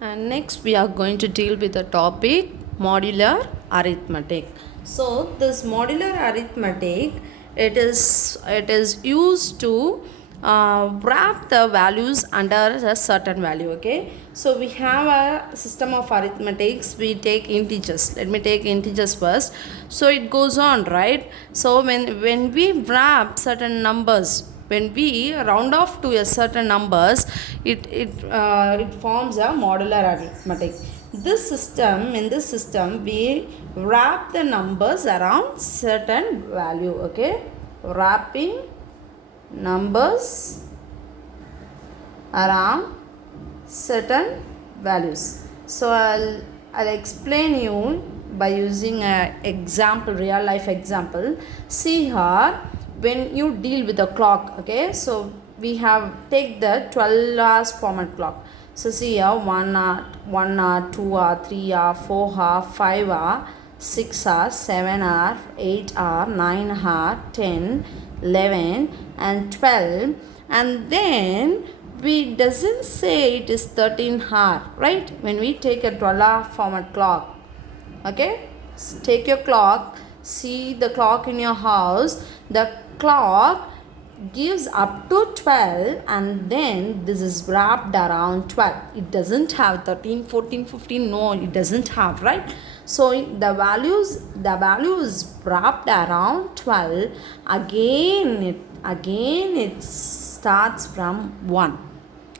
And next we are going to deal with the topic modular arithmetic. So this modular arithmetic, it is used to wrap the values under a certain value. Okay, so we have a system of arithmetics. We take integers. Let me take integers first. So it goes on, right? So when we wrap certain numbers, when we round off to a certain numbers, it forms a modular arithmetic. In this system we wrap the numbers around certain value. Okay, wrapping numbers around certain values. So I'll explain you by using a example, real life example. See here, when you deal with the clock, okay, so we have take the 12 hours format clock. So see here, 1 hour, 2 hour, 3 hour, 4 hour, 5 hour, 6 hour, 7 hour, 8 hour, 9 hour, 10, 11 and 12. And then we doesn't say it is 13 hour, right? When we take a 12 hour format clock, okay, take your clock, see the clock in your house. The clock gives up to 12 and then this is wrapped around 12. It doesn't have 13, 14, 15. No, it doesn't have, right? So the value is wrapped around 12. Again it starts from 1.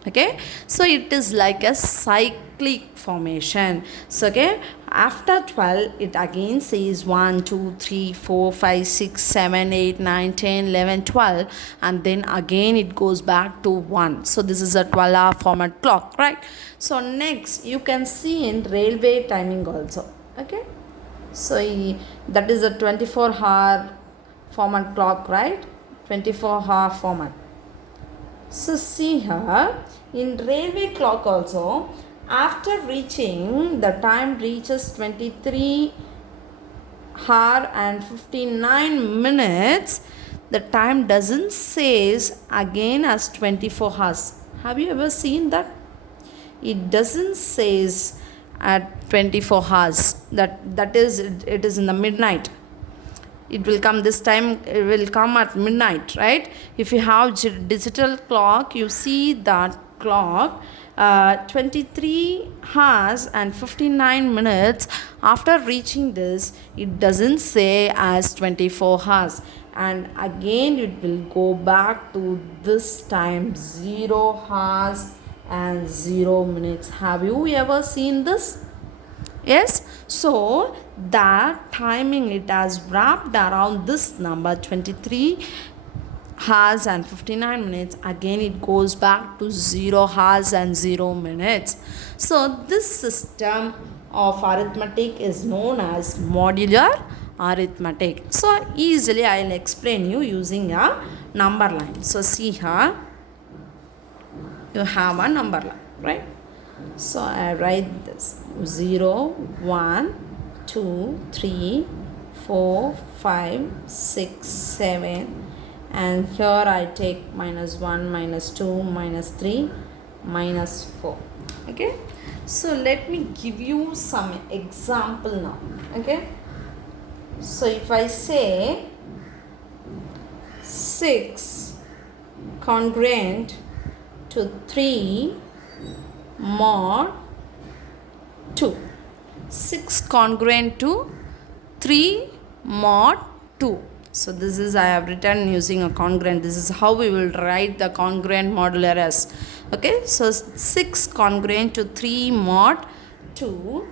Okay, so it is like a cyclic formation. So okay, after 12 it again says 1 2 3 4 5 6 7 8 9 10 11 12, and then again it goes back to 1. So this is a 12 hour format clock, right? So next you can see in railway timing also. Okay, so that is a 24 hour format clock, right? 24 hour format. So see here, in railway clock also, after reaching, the time reaches 23 hour and 59 minutes, the time doesn't says again as 24 hours. Have you ever seen that? It doesn't says at 24 hours. That is, it is in the midnight. It will come this time, it will come at midnight, right? If you have digital clock, you see that clock 23 hours and 59 minutes. After reaching this, it doesn't say as 24 hours, and again it will go back to this time, 0 hours and 0 minutes. Have you ever seen this? Yes, so that timing, it has wrapped around this number 23 hours and 59 minutes. Again it goes back to 0 hours and 0 minutes. So this system of arithmetic is known as modular arithmetic. So easily I'll explain you using a number line. So see here, you have a number line, right? So I write this 0, 1, 2, 3, 4, 5, 6, 7, and here I take minus 1, minus 2, minus 3, minus 4. Okay, so let me give you some example now. Okay, so if I say 6 congruent to 3 mod 2, 6 congruent to 3 mod 2. So this is, I have written using a congruent. This is how we will write the congruent modular as. Okay, so 6 congruent to 3 mod 2.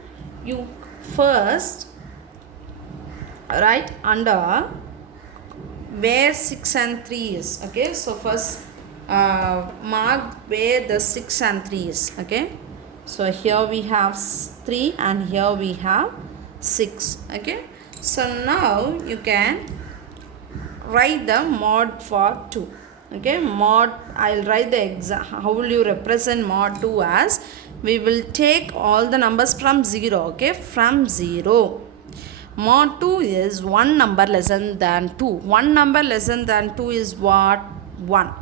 You first write under where 6 and 3 is. Okay, so first mark where the 6 and 3 is. Okay, so here we have 3 and here we have 6. Okay, so now you can write the mod for 2. Okay, mod, I'll write the how will you represent mod 2 as, we will take all the numbers from 0. Okay, from 0. Mod 2 is one number less than 2. One number less than 2 is what? 1.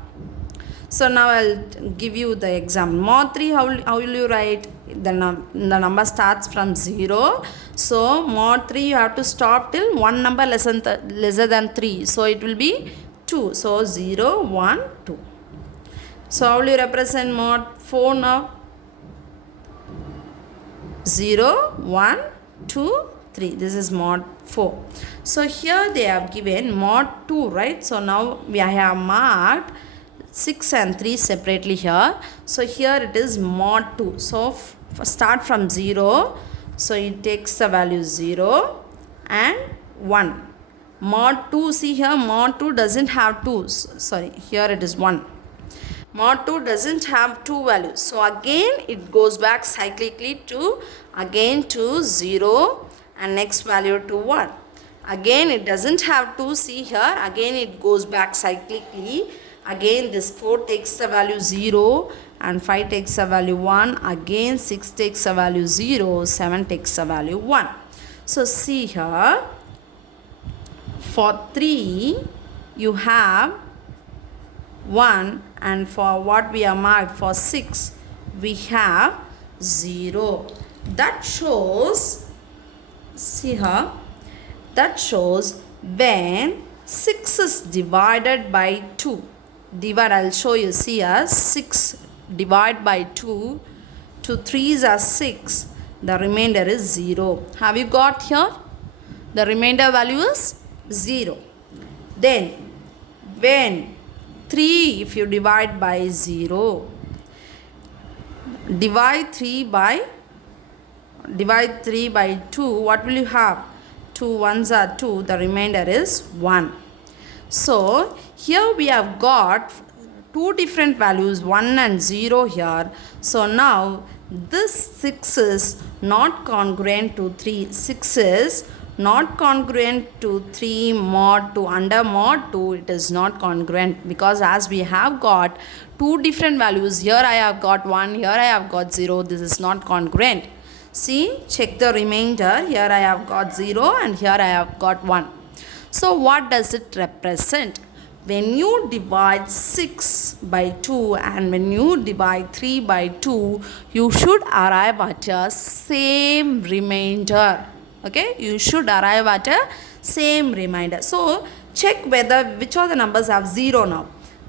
So now I'll give you the example. Mod 3, how will you write? The number starts from 0. So mod 3 you have to stop till one number lesser than 3. So it will be 2. So 0, 1, 2. So how will you represent mod 4 now? 0, 1, 2, 3. This is mod 4. So here they have given mod 2, right? So now we have marked 6 and 3 separately here. So here it is mod 2. So start from 0. So it takes the value 0 and 1. Mod 2, see here, mod 2 doesn't have 2. Sorry, here it is 1. Mod 2 doesn't have 2 values. So again it goes back cyclically to 0 and next value to 1. Again it doesn't have 2. See here, again it goes back cyclically. Again this 4 takes the value 0 and 5 takes the value 1. Again 6 takes the value 0, 7 takes the value 1. So see here, for 3 you have 1, and for what we are marked for 6 we have 0. That shows, see here, that shows when 6 is divided by 2. I'll show you. See here, 6 divided by 2, 2 3s are 6, the remainder is 0. Have you got here? The remainder value is 0. Then when 3, if you divide by 0, divide 3 by 2, what will you have? 2 1s are 2, the remainder is 1. So here we have got two different values, 1 and 0 here. So now this 6 is not congruent to 3. 6 is not congruent to 3 mod 2. Under mod 2 it is not congruent, because as we have got two different values, here I have got 1, here I have got 0, this is not congruent. See, check the remainder. Here I have got 0 and here I have got 1. So what does it represent? When you divide 6 by 2 and when you divide 3 by 2, you should arrive at a same remainder. Okay, you should arrive at a same remainder. So check which of the numbers have 0 now.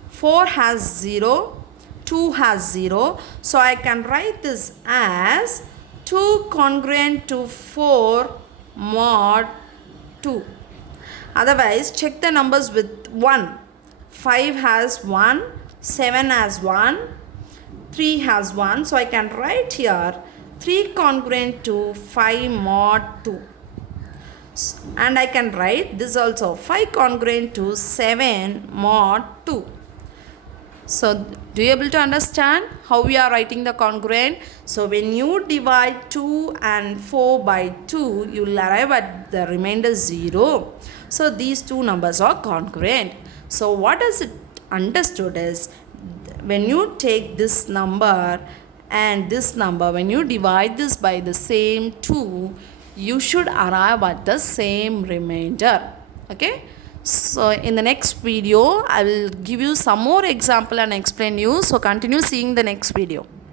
4 has 0, 2 has 0. So I can write this as 2 congruent to 4 mod 2. Otherwise, check the numbers with 1. 5 has 1, 7 has 1, 3 has 1. So I can write here 3 congruent to 5 mod 2. And I can write this also, 5 congruent to 7 mod 2. So do you able to understand how we are writing the congruent? So when you divide 2 and 4 by 2, you will arrive at the remainder 0. So these two numbers are congruent. So what is it understood is, when you take this number and this number, when you divide this by the same 2, you should arrive at the same remainder. Okay. So in the next video, I will give you some more example and explain you. So continue seeing the next video.